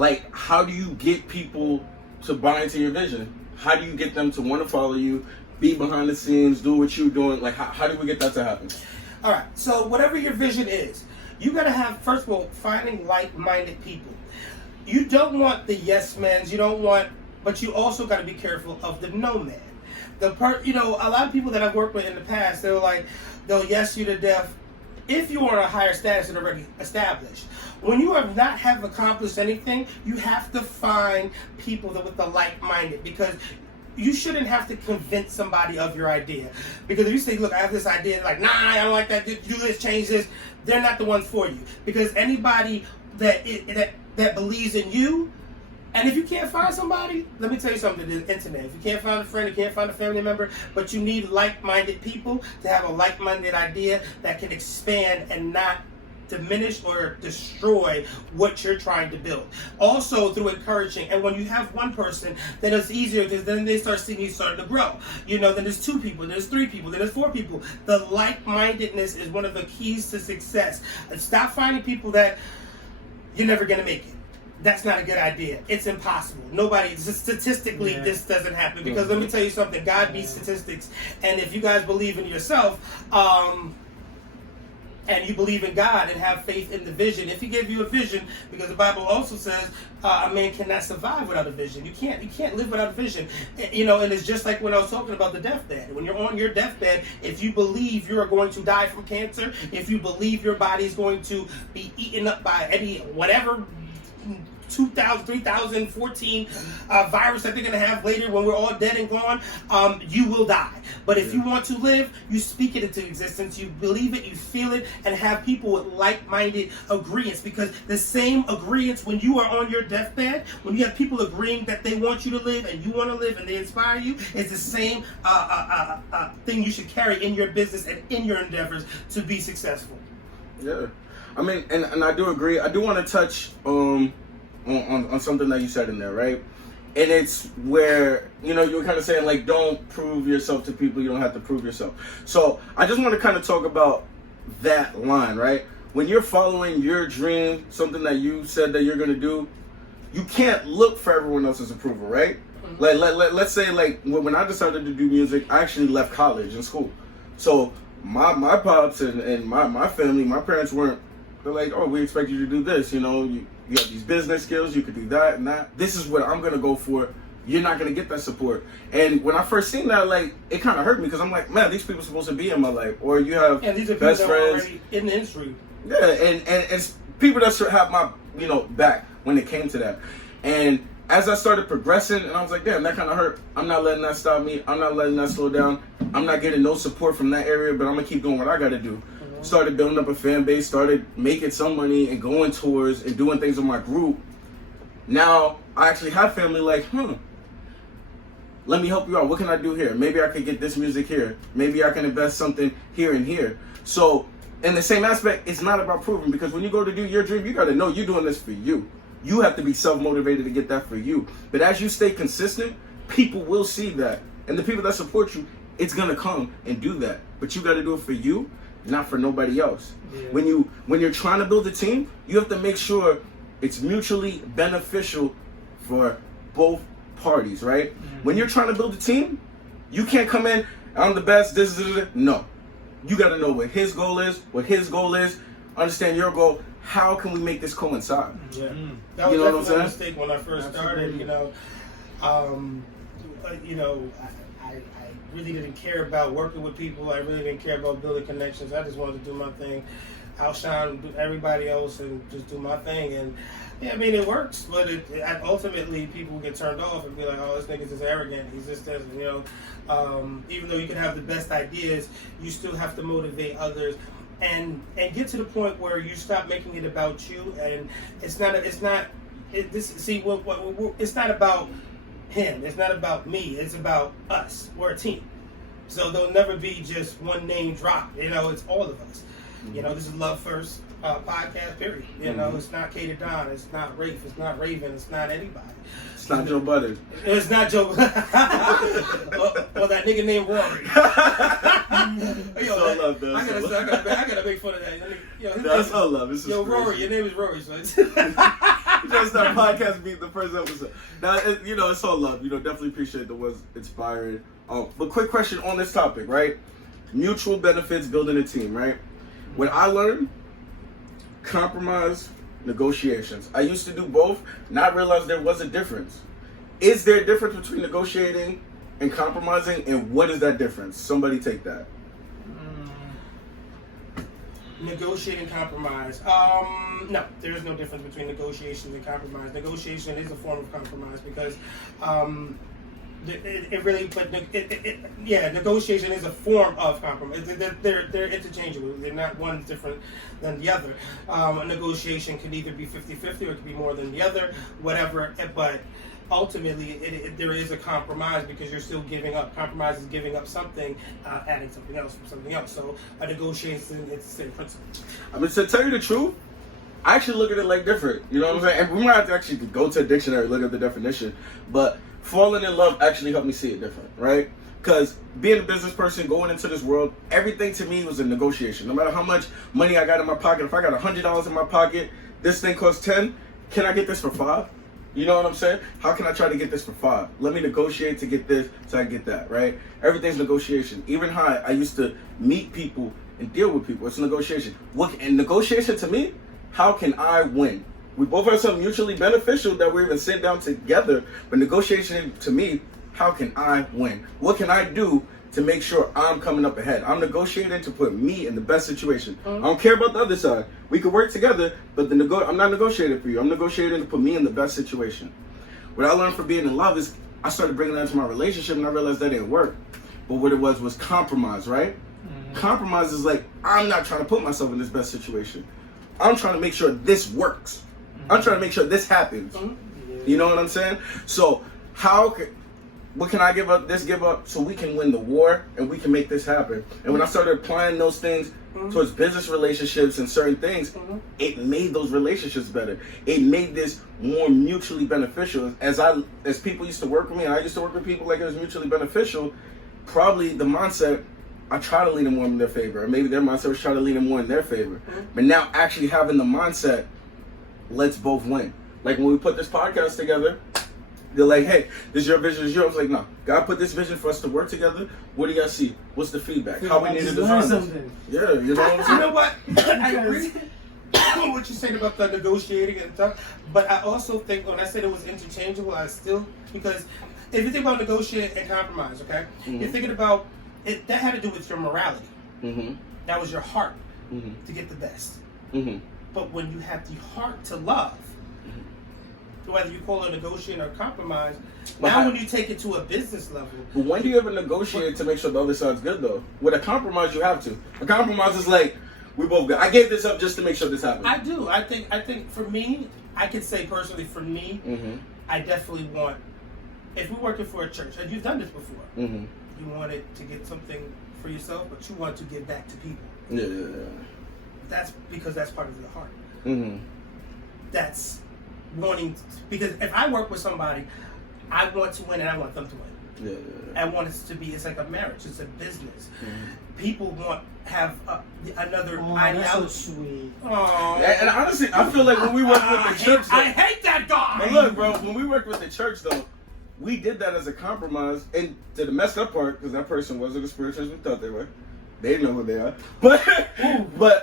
like, how do you get people to buy into your vision? How do you get them to want to follow you, be behind the scenes, do what you're doing? Like, how do we get that to happen? All right, so whatever your vision is, you got to have, first of all, finding like-minded people. You don't want the yes mans, but you also got to be careful of the no man. A lot of people that I've worked with in the past, they'll yes you to death if you are on a higher status and already established. When you have accomplished anything, you have to find people that with the like-minded, because you shouldn't have to convince somebody of your idea. Because if you say, look, I have this idea, like, nah, I don't like that, do this, change this, they're not the ones for you. Because anybody that believes in you, and if you can't find somebody, let me tell you something, the internet. If you can't find a friend, you can't find a family member, but you need like-minded people to have a like-minded idea that can expand and not diminish or destroy what you're trying to build. Also through encouraging, and when you have one person, then it's easier because then they start seeing you starting to grow. Then there's 2 people, then there's 3 people, then there's 4 people. The like-mindedness is one of the keys to success. And stop finding people that you're never going to make it. That's not a good idea. It's impossible. Statistically, this doesn't happen. Because let me tell you something, God beats statistics. And if you guys believe in yourself, and you believe in God and have faith in the vision, if He gave you a vision, because the Bible also says a man cannot survive without a vision. You can't live without a vision. And it's just like when I was talking about the deathbed. When you're on your deathbed, if you believe you are going to die from cancer, if you believe your body is going to be eaten up by any whatever 2014 virus that they're going to have later when we're all dead and gone, you will die. But if you want to live, you speak it into existence, you believe it, you feel it, and have people with like-minded agreements. Because the same agreements when you are on your deathbed, when you have people agreeing that they want you to live and you want to live and they inspire you, it's the same thing you should carry in your business and in your endeavors to be successful. Yeah. I mean, and I do agree. I do want to touch on something that you said in there, right? And it's where, you were kind of saying, like, don't prove yourself to people. You don't have to prove yourself. So I just want to kind of talk about that line, right? When you're following your dream, something that you said that you're going to do, you can't look for everyone else's approval, right? Mm-hmm. Let's say, like, when I decided to do music, I actually left college and school. So my pops and my family, my parents they're like, oh, we expect you to do this, you have these business skills, you could do that and that. This is what I'm going to go for. You're not going to get that support. And when I first seen that, like, it kind of hurt me because I'm like, man, these people are supposed to be in my life. Or you have these are best people friends. That are already in the industry. Yeah, and it's people that should have my, back when it came to that. And as I started progressing, and I was like, damn, that kind of hurt. I'm not letting that stop me. I'm not letting that slow down. I'm not getting no support from that area, but I'm going to keep doing what I got to do. Started building up a fan base, started making some money and going tours and doing things with my group. Now I actually have family like, let me help you out. What can I do here? Maybe I could get this music here. Maybe I can invest something here and here. So in the same aspect, it's not about proving, because when you go to do your dream, you got to know you're doing this for you. You have to be self-motivated to get that for you. But as you stay consistent, people will see that. And the people that support you, it's going to come and do that. But you got to do it for you, not for nobody else. Yeah. When you're trying to build a team, you have to make sure it's mutually beneficial for both parties, right? Mm-hmm. When you're trying to build a team, you can't come in, I'm the best, this is no. You got to know what his goal is, understand your goal. How can we make this coincide? Yeah. That was definitely a mistake when I first started. I really didn't care about working with people. I really didn't care about building connections. I just wanted to do my thing, outshine everybody else, and just do my thing. And yeah, I mean, it works, but ultimately people get turned off and be like, "Oh, this nigga's just arrogant. He's just this," Even though you can have the best ideas, you still have to motivate others. And get to the point where you stop making it about you, and it's not about him, it's not about me, it's about us. We're a team, so there'll never be just one name drop. It's all of us. Mm-hmm. This is Love First podcast. Period. It's not K to Don, it's not Wraith, it's not Reaven, it's not anybody. It's not Joe Butters. It's not Joe. Or that nigga named Rory. I gotta make fun of that. That's all love. Rory, your name is Rory, son. Just that podcast beat the first episode. Now, it's all love. Definitely appreciate the was inspired. But quick question on this topic, right? Mutual benefits building a team, right? When I learned compromise, negotiations. I used to do both, not realize there was a difference. Is there a difference between negotiating and compromising, and what is that difference? Somebody take that. Negotiating, compromise. No, there is no difference between negotiation and compromise. Negotiation is a form of compromise because negotiation is a form of compromise. They're interchangeable. They're not one different than the other. A negotiation can either be 50-50 or it can be more than the other, whatever. But ultimately, there is a compromise because you're still giving up. Compromise is giving up something, adding something else from something else. So a negotiation, it's the same principle. I mean, to tell you the truth, I actually look at it like different. You know what I'm saying? And we might have to actually go to a dictionary, look at the definition. But falling in love actually helped me see it different, right? Because being a business person, going into this world, everything to me was a negotiation. No matter how much money I got in my pocket, if I got $100 in my pocket, this thing costs 10, can I get this for 5? You know what I'm saying? How can I try to get this for 5? Let me negotiate to get this so I can get that, right? Everything's negotiation. Even how I used to meet people and deal with people, it's negotiation. And negotiation to me, how can I win? We both have something mutually beneficial that we're even sitting down together, but negotiation to me, how can I win? What can I do to make sure I'm coming up ahead? I'm negotiating to put me in the best situation. I don't care about the other side. We could work together, but I'm not negotiating for you. I'm negotiating to put me in the best situation. What I learned from being in love is I started bringing that into my relationship, and I realized that didn't work. But what it was compromise, right? Compromise is like, I'm not trying to put myself in this best situation. I'm trying to make sure this works. I'm trying to make sure this happens. You know what I'm saying? So what can I give up so we can win the war and we can make this happen? And when I started applying those things towards business relationships and certain things, it made those relationships better. It made this more mutually beneficial. As people used to work with me, and I used to work with people like it was mutually beneficial, probably the mindset, I try to lean them more in their favor. Or maybe their mindset was trying to lean them more in their favor. But now actually having the mindset, let's both win. Like when we put this podcast together, they're like, hey, this is your vision, this is yours. I was like, no, God put this vision for us to work together. What do you guys see? What's the feedback? How we need to design this? Yeah, you know what I'm saying? You know what? I agree what you're saying about the negotiating and stuff, but I also think when I said it was interchangeable, because if you think about negotiate and compromise, okay, you're thinking about it, that had to do with your morality. That was your heart to get the best. But when you have the heart to love, whether you call it negotiate or compromise, when you take it to a business level. But when do you ever negotiate to make sure the other side's good, though? With a compromise, you have to. A compromise is like, we both good. I gave this up just to make sure this happens. I do. I think for me, I can say personally for me, I definitely want, if we're working for a church, and you've done this before, you wanted to get something for yourself, but you want to give back to people. Yeah. That's because that's part of your heart. That's wanting, because if I work with somebody, I want to win and I want them to win. I want it to be, it's like a marriage, it's a business. People have another ideology. That's so sweet. And honestly, I feel like when we work with the church, I hate that guy. But look, bro, when we worked with the church, though, we did that as a compromise. And to the messed up part, because that person wasn't as spiritual as we thought they were. They know who they are. But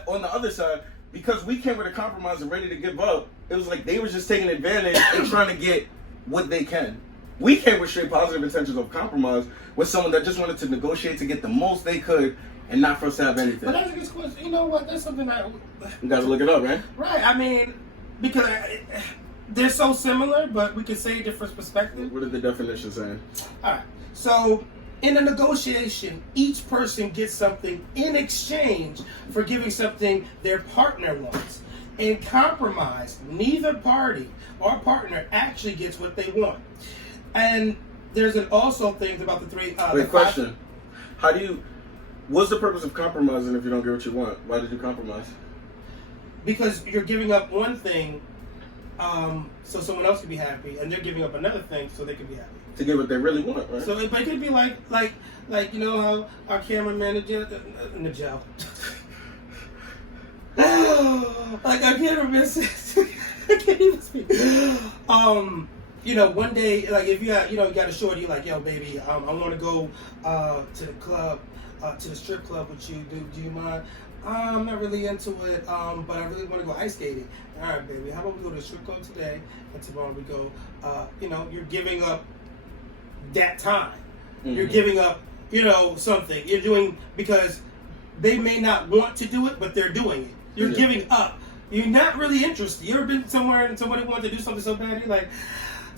on the other side, because we came with a compromise and ready to give up, it was like they was just taking advantage and trying to get what they can. We came with straight positive intentions of compromise with someone that just wanted to negotiate to get the most they could and not for us to have anything. But that's a good question. You know what? That's something that... You got to look it up, right? Right. I mean, because they're so similar, but we can say a different perspective. What are the definitions saying? All right. So, in a negotiation, each person gets something in exchange for giving something their partner wants. In compromise, neither party or partner actually gets what they want. And there's also things about the three... Wait, question. What's the purpose of compromising if you don't get what you want? Why did you compromise? Because you're giving up one thing so someone else can be happy, and they're giving up another thing so they can be happy. To get what they really want, right? So it could be like you know how our cameraman Nigel. Like our cameraman says, can't even speak. You know, one day, like if you got, you got a shorty, like, yo, baby, I want to go to the club, to the strip club with you. Do you mind? I'm not really into it, but I really want to go ice skating. All right, baby, how about we go to the strip club today, and tomorrow we go. You're giving up that time. Mm-hmm. You're giving up, something. You're doing, because they may not want to do it, but they're doing it. You're giving up. You're not really interested. You ever been somewhere and somebody wanted to do something so bad, you're like,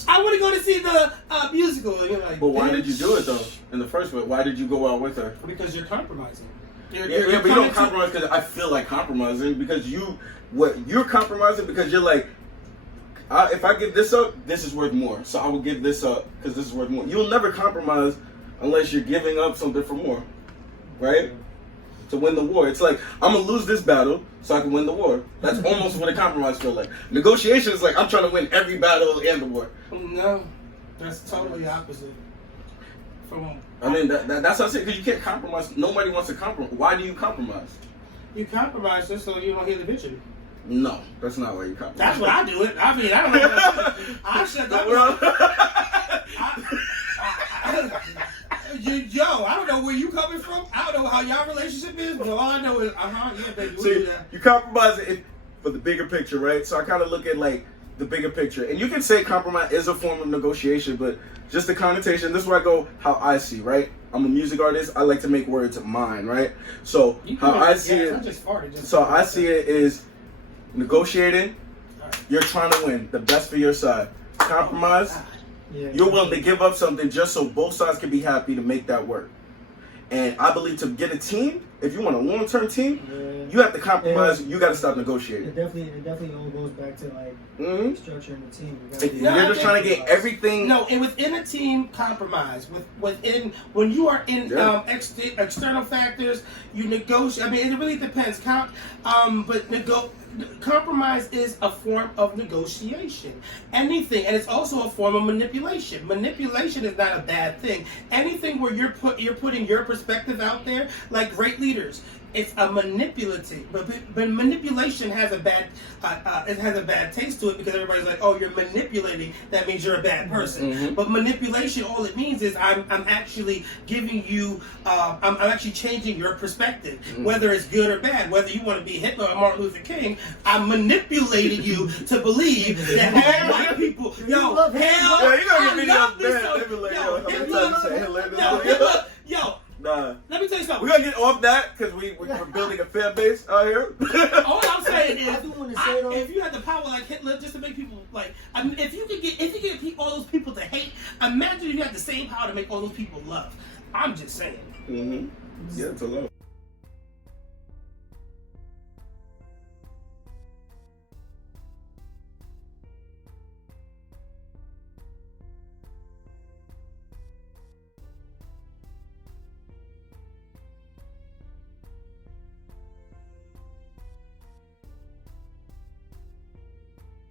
I want to go to see the musical. And you're like, but why did you do it though in the first place? Why did you go out with her? Because you're compromising. But you don't compromise because I feel like compromising, because you're compromising because you're like, if I give this up, this is worth more, so I will give this up because this is worth more. You'll never compromise unless you're giving up something for more, right? To win the war. It's like, I'm going to lose this battle so I can win the war. That's almost what a compromise feels like. Negotiation is like, I'm trying to win every battle and the war. No, that's totally opposite. That's what I said, because you can't compromise. Nobody wants to compromise. Why do you compromise? You compromise just so you don't hear the bitching. No, that's not why you compromise. That's what I do it. I mean, I don't know. I shut Yo, I don't know where you coming from. I don't know how y'all relationship is, but all I know is, yeah, baby, we'll do that. You compromise it for the bigger picture, right? So I kind of look at like the bigger picture, and you can say compromise is a form of negotiation, but just the connotation. This is where I go. How I see, right? I'm a music artist. I like to make words mine, right? So how I see it. I see it is negotiating. You're trying to win the best for your side. Compromise. You're willing to give up something just so both sides can be happy to make that work. And I believe to get a team, if you want a long-term team, you have to compromise. You got to stop negotiating. It definitely all goes back to like structuring the team. You're just trying to get everything. No, and within a team, compromise. Within when you are in external factors, you negotiate. I mean, it really depends. Compromise is a form of negotiation. Anything, and it's also a form of manipulation. Manipulation is not a bad thing. Anything where you're putting your perspective out there, like great leaders, it's a manipulative. But manipulation has a bad taste to it, because everybody's like, oh, you're manipulating. That means you're a bad person. Mm-hmm. But manipulation, all it means is I'm actually giving you, I'm actually changing your perspective, whether it's good or bad. Whether you want to be Hitler or Martin Luther King, I'm manipulating you to believe that white people, you're gonna get videos. Nah. Let me tell you something. We're gonna get off that because we're building a fan base out here. All I'm saying is, if you had the power like Hitler, just to make people like, I mean, if you could get all those people to hate, imagine if you had the same power to make all those people love. I'm just saying. Mm-hmm. Yeah, it's a love.